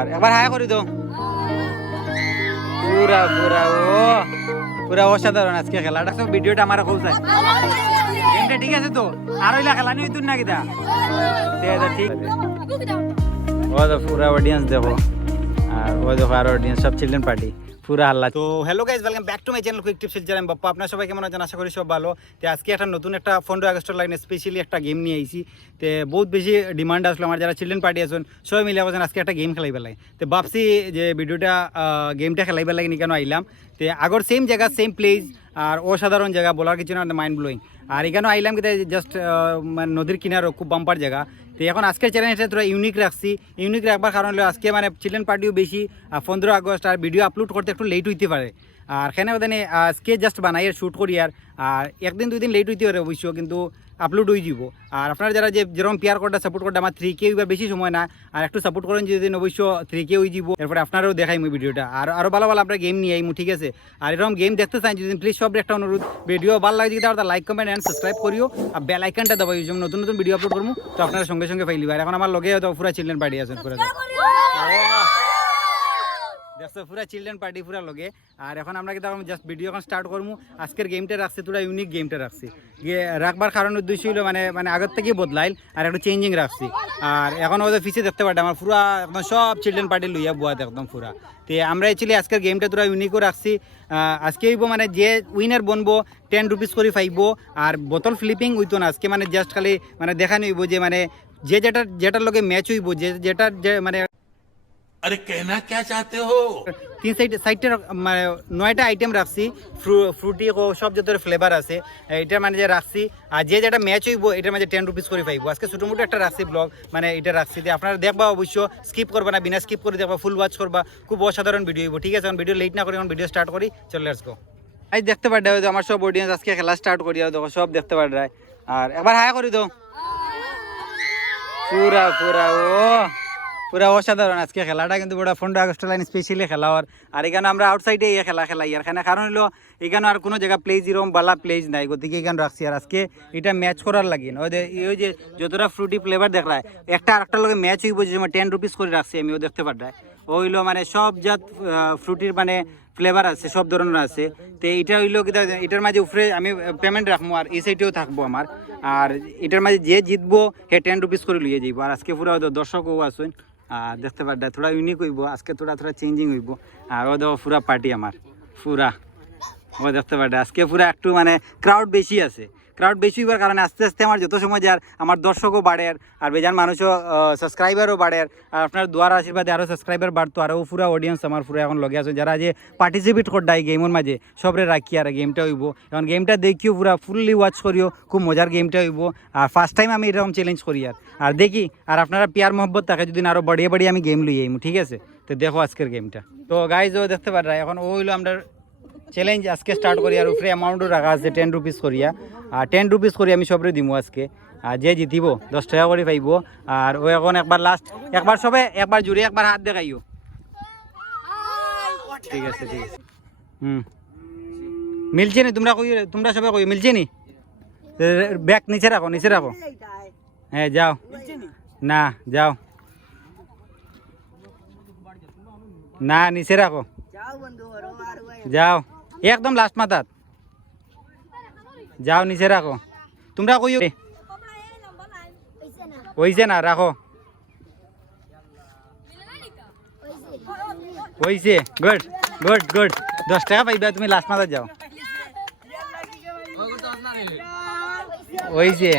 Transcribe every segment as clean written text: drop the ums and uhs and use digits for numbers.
আর একবার হাই করে দাও। পুরা পুরা ও পুরা অসাধারণ আজকে খেলাটা। সব ভিডিওটা আমার খুব চাই। গেমটা ঠিক আছে তো? আর ওইলা খেলা নিয়ে তুই না কিতা? ঠিক ও তো পুরা অডিয়েন্স দেখো, আর ও দেখো আর অডিয়েন্স সব চিলড্রেন পার্টি পুরা হাল্লা। তো hello guys, welcome back to my channel quick tips with Bappa. আপনারা সবাই কেমন আছেন? আশা করি সব ভালো। তো আজকে একটা নতুন একটা 15 আগস্টের লাইনে স্পেশালি একটা গেম নিয়ে আইছি। তো বহুত বেশি ডিমান্ড আসলো আমার যারা চিলড্রেন পার্টি আছেন সবাই মিলে আছেন আজকে একটা গেম খেলাইবার লাগে। তো ভাবছি যে ভিডিওটা গেমটা খেলাইবার লাগে নি কেন আইলাম। তো আগর সেম জায়গা সেম প্লেস আর অসাধারণ জায়গা, বলার কিছু না, মাইন্ড ব্লোয়িং। আর এখানেও আইলাম কিন্তু জাস্ট মানে নদীর কিনারও খুব বাম্পার জায়গা। তো এখন আজকের চ্যালেঞ্জটা তোরা ইউনিক রাখছি। ইউনিক রাখবার কারণ হলো আজকে মানে চিলড্রেন পার্টিও বেশি, 15 আগস্ট, আর ভিডিও আপলোড করতে একটু লেট হইতে পারে। আর এখানে ওখানে আজকে জাস্ট বানাই আর শ্যুট করি, আর একদিন দুই দিন লেট হইতে পারে অবশ্য, কিন্তু আপলোড হয়ে যাব। আর আপনারা যারা যেরকম পেয়ার কোডটা সাপোর্ট করতে, আমার 3K এবার বেশি সময় না, আর একটু সাপোর্ট করেন যদি অবশ্য 3K হয়ে যাব। এরপরে আপনারাও দেখাই মই ভিডিওটা আর আরও ভালো ভালো আপনারা গেম নিয়ে আইমু, ঠিক আছে? আর এরকম গেম দেখতে চান যদি প্লিজ সব একটা অনুরোধ, ভিডিও ভালো লাগে যদি তাহলে লাইক কমেন্ট অ্যান্ড সাবস্ক্রাইব করিও, আর বেল আইকনটা দাবাই, যেমন নতুন নতুন ভিডিও আপলোড করবো তো আপনারা সঙ্গে সঙ্গে পাইলিবা। আর এখন আমার লগে হয়তো পুরা চিলড্রেন পার্টি আছেন, পুরা দেখছো পুরা চিলড্রেন পার্টি পুরা লগে। আর এখন আমরা কিন্তু জাস্ট ভিডিও এখন স্টার্ট করবো। আজকের গেমটা রাখছি তোরা ইউনিক গেমটা রাখছি, রাখবার কারণ উদ্দেশ্য হলো মানে আগের থেকেই বদলাইল আর একটু চেঞ্জিং রাখছি। আর এখন ওদের ফিসে দেখতে পারে আমার পুরা একদম সব চিলড্রেন পার্টি লইয়া বুয়াত একদম পুরা। তো আমরা অ্যাকচুয়ালি আজকের গেমটা তোরা ইউনিকও রাখছি। আজকে হইব মানে যে উইনার বনবো 10 রুপিস করে পাইবো। আর বোতল ফ্লিপিং হইতো না আজকে, মানে জাস্ট খালি মানে দেখানো হইব যে মানে যে যেটার লগে ম্যাচ হইব, যেটার যে মানে अरे कहना क्या चाहते हो? 3 সাইডের মানে 9টা আইটেম রাখছি, ফ্রুটি ও সব যত ফ্লেভার আছে এটার মানে যে রাখছি। আর যে যেটা ম্যাচ হইব এটার মাঝে 10 রুপিস করে পাইবো। আজকে ছোটো মোটো একটা রাখছি ব্লগ, মানে এটা রাখছি। আপনারা দেখবা অবশ্য, স্কিপ করবা না, বিনা স্কিপ করে দেখবা, ফুল ওয়াচ করবা, খুব অসাধারণ ভিডিও হইব, ঠিক আছে? এখন ভিডিও লেট না করে এখন ভিডিও স্টার্ট করি, চলে লেটস গো। আজ দেখতে পারে আমার সব অডিয়েন্স আজকে খেলা স্টার্ট করি, দেখো সব দেখতে পারে। আর একবার হাই করি দাও। পুরা পুরা ও পুরা অসাধারণ আজকে খেলাটা, কিন্তু বড় 15 আগস্ট লাইন স্পেশালি খেলা। আর এখানে আমরা আউটসাইডে এই খেলা খেলাই, আর এখানে কারণ হলো এখানে আর কোনো জায়গা প্লেজ এরকম বালা প্লেজ নাই, গতিকে এখানে রাখছি। আর আজকে এটা ম্যাচ করার লাগে না, ওই যে যতটা ফ্রুটি ফ্লেভার দেখ রায় একটা আরেকটার লগে ম্যাচ হইব, যে 10 রুপিস করে রাখছি আমি, ও দেখতে পাঠায় ওইলো মানে সব জাত ফ্রুটির মানে ফ্লেভার আছে, সব ধরনের আছে। তো এটা হইলো কি এটার মাঝে উপরে আমি পেমেন্ট রাখবো, আর এই সাইডেও থাকবো আমার। আর এটার মাঝে যে জিতবো হে 10 রুপিস করে লিয়ে যাইব। আর আজকে পুরো দর্শকও আসেন, দেখতে পারটা থোড়া ইউনিক হইব আজকে, থোড়া চেঞ্জিং হইব। আর ও দেখো পুরা পার্টি আমার পুরা, ও দেখতে পারটা আজকে পুরা একটু মানে ক্রাউড বেশি আছে। ক্রাউড বেশি হইবার কারণে আস্তে আস্তে আমার যত সময় যার আমার দর্শকও বাড়ে, আর বেজান মানুষও সাবস্ক্রাইবারও বাড়ে। আর আপনার দোয়ার আশীর্বাদে আরও সাবস্ক্রাইবার বাড়তো, আরও পুরা অডিয়েন্স আমার পুরো এখন লগে আছে, যারা যে পার্টিসিপেট করতে এই গেমের মাঝে সবরে রাখি। আর গেমটা হইব এখন, গেমটা দেখিও পুরা ফুললি ওয়াচ করিও, খুব মজার গেমটা হইব। আর ফার্স্ট টাইম আমি এরকম চ্যালেঞ্জ করি আর দেখি। আর আপনারা পেয়ার মহব্বত থাকে যদি আরও বাড়িয়ে বাড়িয়ে আমি গেম লই আইমু, ঠিক আছে? তো দেখো আজকের গেমটা। তো গাইজ ও দেখতে পারা এখন ও হইলো আমরা চ্যালেঞ্জ আজকে স্টার্ট করি। আর উপরে অ্যামাউন্টও রাখা আছে 10 রুপিস করিয়া, আর 10 রুপিস করি আমি সবরে দিব আজকে। আর যে জিতিব 10 টাকা করে পাইব। আর ও এখন একবার লাস্ট একবার সবে একবার জুড়ে একবার হাত দেখাইও, ঠিক আছে? ঠিক আছে, মিলছে নি? তোমরা সবাই কই মিলছে নি? ব্যাগ নিচে রাখো, নিচে রাখো। হ্যাঁ যাও, না যাও, না নিচে রাখো, যাও একদম লাস্ট মাথাত যাও, নিচে রাখো। তোমরা কই হইছে না? রাখো, হইছে। গুড গুড গুড, 10 টাকা পাইবা তুমি, লাস্ট মাথাত যাও। হইছে,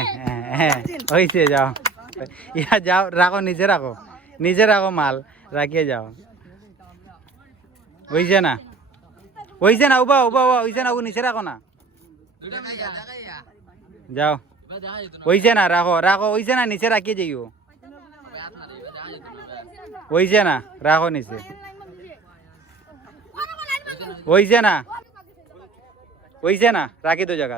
হ্যাঁ হইছে, যাও ইয়া যাও, রাখো, নিচে রাখো, নিচে রাখো, মাল রাখিয়ে যাও। হইছে না? হইছে না? উবা উবা উবা, হইছে না? নিচে রাখো না, যাও। হইছে না? রাখো রাখো, হইছে না? নিচে রাখিয়ে যাইও। হইছে না? রাখো নিচে। হইছে না? হইছে না? রাখি তো জায়গা।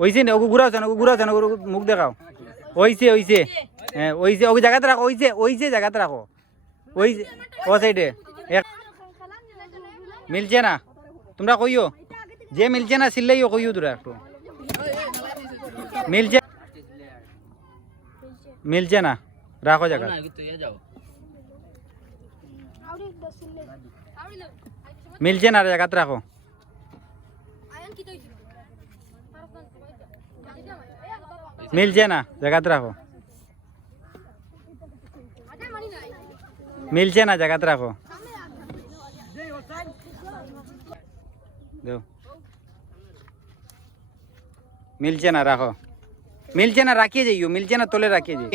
হইছে না? ওকে ঘুরাও না, ওকে ঘুরাও না, মুখ দেখাও। হইছে হইছে, হ্যাঁ হইছে, ওকে জায়গাতে রাখো। হইছে হইছে, জায়গাতে রাখো। ওই ও সাইডে মিলছে না? তোমরা কইও, যে মিলছে না সিল্লাইও কইও, তোরা একটু মিলছে। মিলছে না, রাখো জায়গা। মিলছে না, জায়গাতে রাখো। মিলছে না, জায়গাতে রাখো। মিলছে না, জায়গাতে রাখো। দেও। মিলছে না, রাখো। মিলছে না, রাখিয়ে যাইও। মিলছে না, তোলে রাখিয়ে যাই।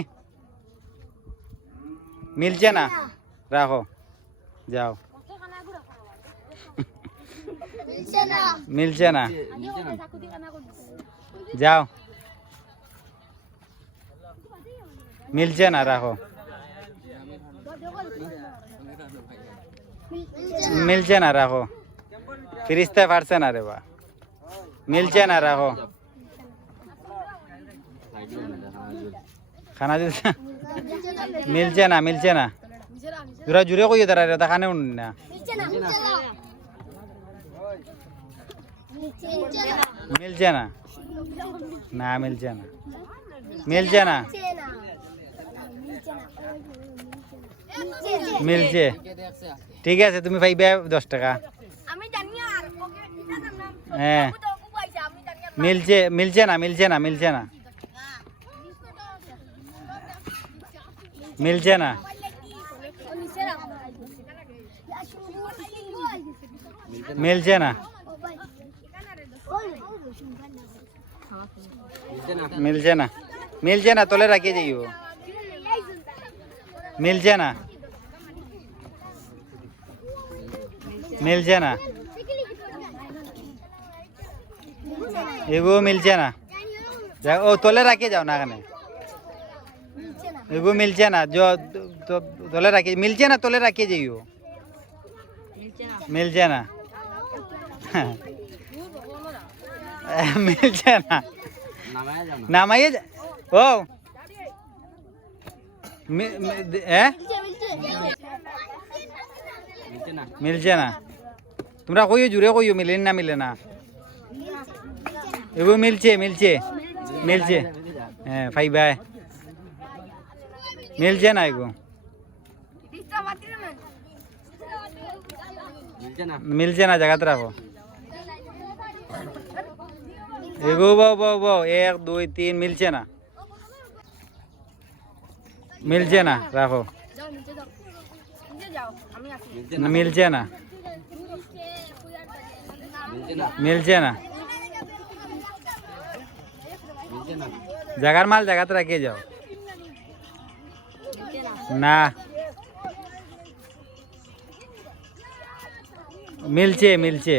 মিলছে না, রাখো, যাও। মিলছে না, যাও। মিলছে না, রাখো। মিলছে না, রাখো। ফিরিস্তে পারছে না রে বা। মিলছে না, রাখো। খানা দিতে মিলছে না, মিলছে না। জোরা জুড়ে কইয়ে তারা রে, খানে উন না। মিলছে না, না মিলছে না, মিলছে না। মিলছে, ঠিক আছে, তুমি পাইবে 10 টাকা। হ্যাঁ, মিলছে, মিলছে না, মিলছে না, মিলছে না, মিলছে না। মিলছে না, মিলছে না, মিলছে না, তোলে রাখিয়ে যাইও। মিলছে না, মিলছে না, এগো মিলছে না। ও তোলে রাখিয়ে যাও না, এখানে এগো মিলছে না, তোলে রাখিয়ে। মিলছে না, তোলে রাখিয়ে যাইও। মিলছে না, মিলছে না, নামাইয়ে ও মিলছে না। তোমরা কইও, জুড়ে কইও, মিলে না, মিলে না। এগো মিলছে, মিলছে, মিলছে। হ্যাঁ, ফাইবাই। মিলছে না, এগো মিলছে না, জায়গাতে রাখো। এগো বাও বাও বাও, 1 2 3, মিলছে না, মিলছে না, রাখো। মিলছে না, মিলছে না। জায়গার মাল জায়গাতে রাখিয়ে যাও। না, মিলছে, মিলছে।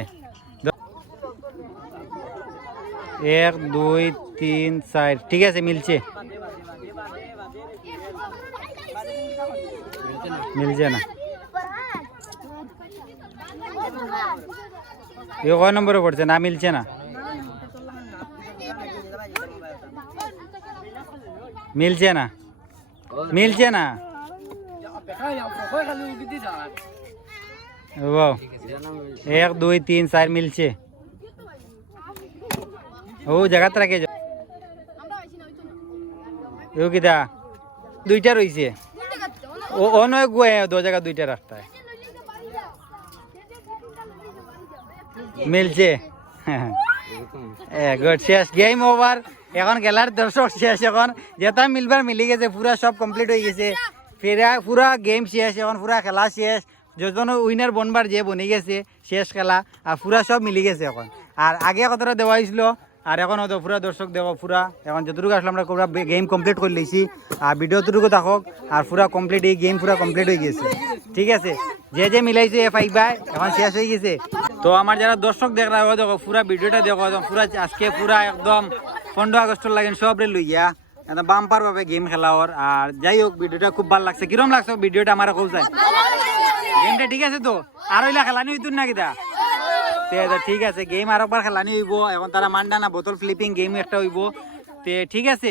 1 2 3 4, ঠিক আছে, মিলছে। মিলছে না। এ কয় নম্বরে পড়ছে? না, মিলছে না, মিলছে না, মিলছে না। ও 1 2 3 4, মিলছে। ও জায়গাতে রাখে যাও। ও কিটা দুইটা রইছে। ও নয় গো, 2 জায়গা 2টা রাস্তায় মিলছে। গুড, শেষ, গেম ওভার। এখন খেলার দর্শক শেষ। এখন যেটা মিলবার মিলি গেছে, পুরা সব কমপ্লিট হয়ে গেছে। ফেরা পুরা গেম শেষ, এখন পুরা খেলা শেষ। যখন উইনার বনবার যে বনে গেছে, শেষ খেলা, আর পুরা সব মিলি গেছে এখন। আর আগে কতটা দেওয়া হয়েছিল, আর এখন হয়তো পুরা দর্শক দেওয়া পুরা। এখন যতটুকু আসলে আমরা পুরা গেম কমপ্লিট করে লইছি, আর ভিডিওটুকু থাকক। আর পুরা কমপ্লিট, এই গেম পুরা কমপ্লিট হয়ে গেছে। ঠিক আছে, যে যে মিলাইছে এ পাইবা, এখন শেষ হয়ে গেছে। তো আমার যারা দর্শক দেখ রা, দেখো পুরা ভিডিওটা দেখো, পুরা আজকে পুরা একদম 15 আগস্টের লাগেন সবরে লইয়া একদম বাম্পার ভাবে গেম খেলা ওর। আর যাই হোক, ভিডিওটা খুব ভালো লাগছে। কিরম লাগছে ভিডিওটা? আমার খুব চাই গেমটা, ঠিক আছে তো? আর হইলা খেলানি হইতুন না কিতা? ঠিক আছে, গেম আর একবার খেলানি হইব। এখন তারা মান্ডা না বোতল ফ্লিপিং গেম একটা হইব। ঠিক আছে,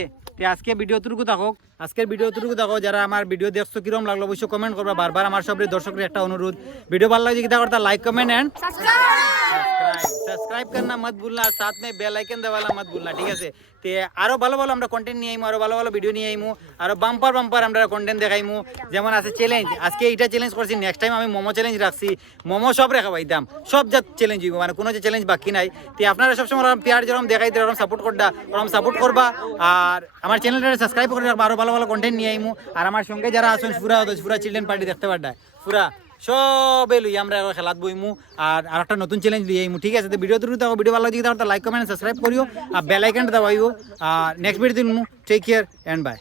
আজকে ভিডিওটুকু থাকুক। আজকের ভিডিওটুকু দেখো। যারা আমার ভিডিও দেখছো, কিরম লাগলো অবশ্যই কমেন্ট করবা। বারবার আমার সব দর্শকের একটা অনুরোধ, ভিডিও ভালো লাগছে কিতা করতে like comment and subscribe. Subscribe करना मत भूलना, साथ में बेल आइकन दबाना मत भूलना, ठीक আছে? তে আরো ভালো ভালো আমরা কন্টেন্ট নিয়ে আইমু, আরো ভালো ভালো ভিডিও নিয়ে আইমু, আরো বাম্পার বাম্পার আমরা কন্টেন্ট দেখাইমু। যেমন আছে চ্যালেঞ্জ, আজকে এইটা চ্যালেঞ্জ করছি, নেক্সট টাইম আমি মোমো চ্যালেঞ্জ রাখছি, মোমো সব রেখা পাইতাম, সব জাত চ্যালেঞ্জ হইব, মানে কোনো যে চ্যালেঞ্জ বাকি নাই। তে আপনারা সবসময় ওরকম পেয়ার যেরকম দেখাইতে ওরকম সাপোর্ট করবা, ওরকম সাপোর্ট করবা, আর আমার চ্যানেলটা সাবস্ক্রাইব করে রাখবা, আরো ভালো ভালো কন্টেন্ট নিয়ে আইমু। আর আমার সঙ্গে যারা আছেন পুরা চিলড্রেন পার্টি দেখতে পারডায় পুরা সবে লই আমরা খেলাত বইমু, আর একটা নতুন চ্যালেঞ্জ লিয়ে আইমু, ঠিক আছে? তো ভিডিও দ্রুত ভিডিও ভালো লাগে তাহলে লাইক কমেন্ট সাবস্ক্রাইব করিও, আর বেল আইকনটা দাবাইও, আর নেক্সট ভিডিও দিন। Take care and by.